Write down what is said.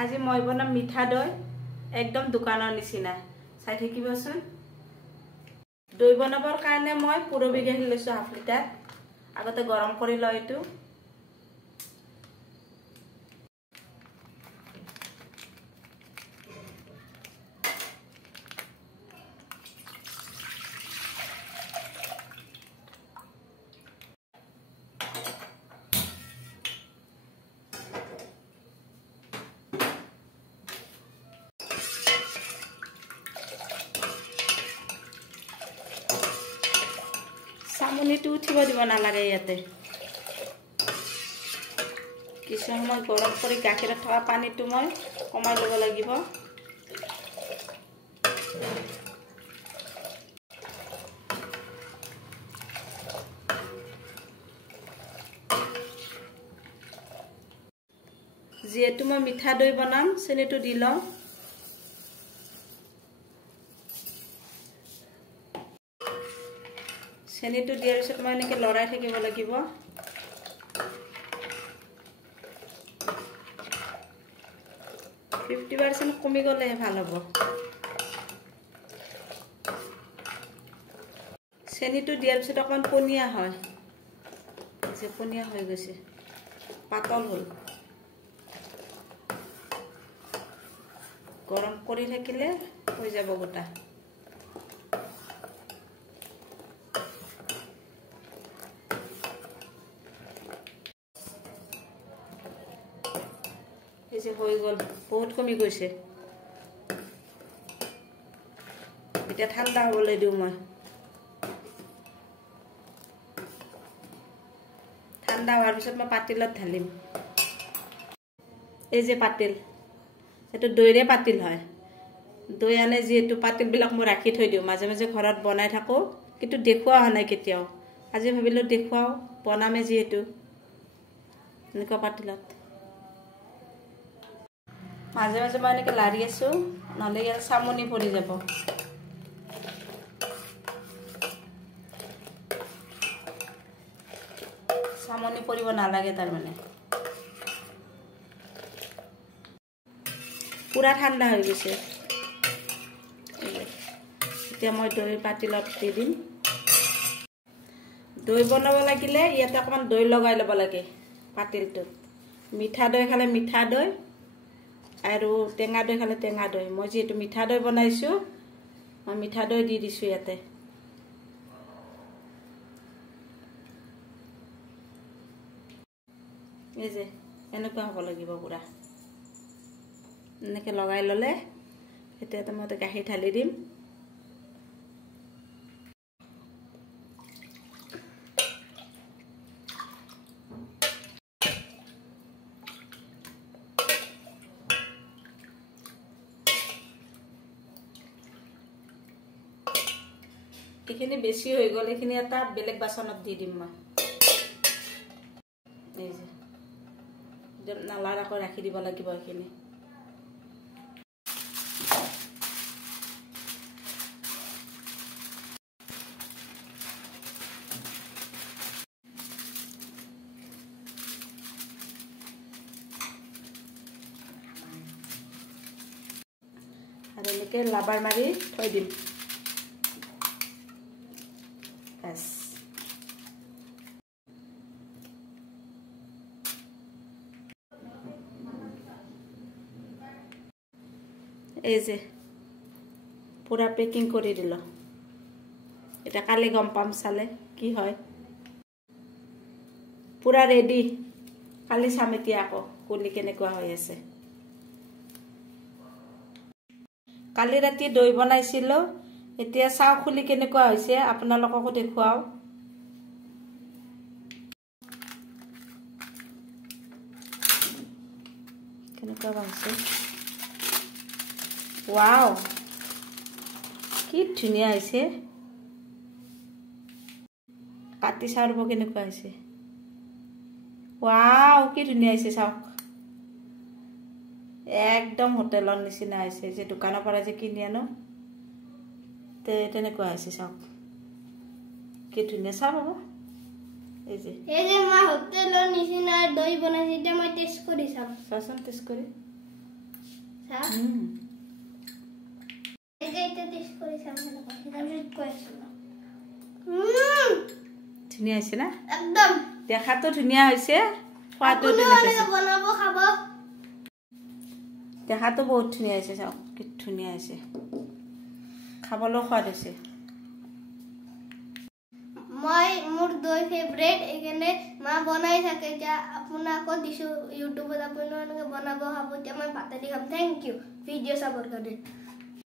আজি মই বনাম মিঠা দৈ একদম দোকানৰ নিচিনা চাই থাকিবচোন দৈ বনাবৰ কাৰণে মই পুৰবি গাখীৰ লৈছো হাফ লিটাৰ আগতে গৰম কৰি লওঁ এইটো চামনিটো উঠিব দিব নালাগে ইয়াতে কিছু সময় গৰম কৰি গাখীৰত থকা পানীটো মই কমাই ল'ব লাগিব যেহেতু মই মিঠা দৈ বনাম চেনিটো দি লওঁ চেনিটো দিয়াৰ পিছত মই এনেকৈ লৰাই থাকিব লাগিব (50% কমি গলে ভাল হ'ব চেনিটো দিয়াৰ পিছত অকমান পনিয়া হয় যে পনিয়া হৈ গৈছে পাতল হ'ল গৰম কৰি থাকিলে হৈ যাব গোটা যে হৈ গল বহুত কমি গৈছে এটা ঠাণ্ডা হ'বলৈ দিও মই ঠাণ্ডা হোৱাৰ পিছত মই পাতিলত ঢালিম এই যে পাতিল এটো দৈৰে পাতিল হয় দৈ আনে যেটো পাতিল বিলাক মই ৰাখি থৈ দিও মাজে মাজে ঘৰত বনাই থাকো কিন্তু দেখুৱা হোৱা নাই কেতিয়াও আজি ভাবিলো দেখুৱাও বনামে যেটো এনেকুৱা পাতিলত মাজে মাজে মই এনেকৈ লাৰি আছো নহলে ইয়াৰ চামনি পৰি যাব চামনি পৰিব নালাগে তাৰ মানে পুৰা ঠাণ্ডা হৈ গৈছে এতিয়া মই দৈ পাতিলত দি দিম দৈ বনাব লাগিলে ইয়াতে অকমান দৈ লগাই ল'ব লাগে পাতিলটোত মিঠা দৈ খালে মিঠা দৈ আৰু টেঙা দৈ খালে টেঙা দৈ মই যেটো মিঠা দৈ বনাইছো মই মিঠা দৈ দি দিছো ইয়াতে এই যে এনেকুৱা হ'ব লাগিব পুৰা এনেকৈ লগাই ললে এতিয়া মই গাখীৰ ঢালি দিম এখিনি বেছি হৈ গল এখিনি এটা বেলেগ বাসনত দি দিম মই এই যে নালা ৰাখি ৰাখি দিব লাগিব এখিনি আৰু এনেকৈ লাবাৰ মাৰি থৈ দিম Yes. এই যে পুৰা পেকিং কৰি দিলো এটা কালি গম পাম চালে কি হয় পুৰা ৰেডি কালি সামিতি আকৌ কুলি কেনেকুৱা হৈ আছে কালি ৰাতি দৈ বনাইছিলো এতিয়া চাও খুলি কেনেকুৱা হৈছে আপোনালোককো দেখুৱাও কেনেকুৱা হৈছে ওয়াও কি ধুনিয়া হৈছে কাটি চাৰব কেনেকুৱা হৈছে ওয়াও কি ধুনিয়া হৈছে চাওক একদম হোটেলৰ নিচিনা হৈছে যে দোকানৰ পৰা যে কিনি আনো তেনেকুৱা হৈছে চাওক কি ধুনিয়া চাব এই যে মা হোটেলৰ নিচিনা দৈ বনাইছে এটা মই টেষ্ট কৰি চাম চাচোন টেষ্ট কৰি হ্যাঁ এইটা টেস্ট করে সামনে কথা আমি কইছি না ধুনীয়া হৈছে না একদম দেখাতো ধুনীয়া হৈছে খোৱাটো তেনেকৈ বনাব খাব দেখাতো বহুত ধুনীয়া হৈছে চাওক কি ধুনীয়া হৈছে খাবলৈ সোৱাদ হৈছে মই মোৰ দৈ ফেভাৰিট এখানে মা বনাই থাকে যা আপোনাকো দিছো ইউটিউবত আপোনালোকে বনাব খাব এতিয়া মই ভাত দি খাম থ্যাংক ইউ ভিডিও চাবৰ কাৰণে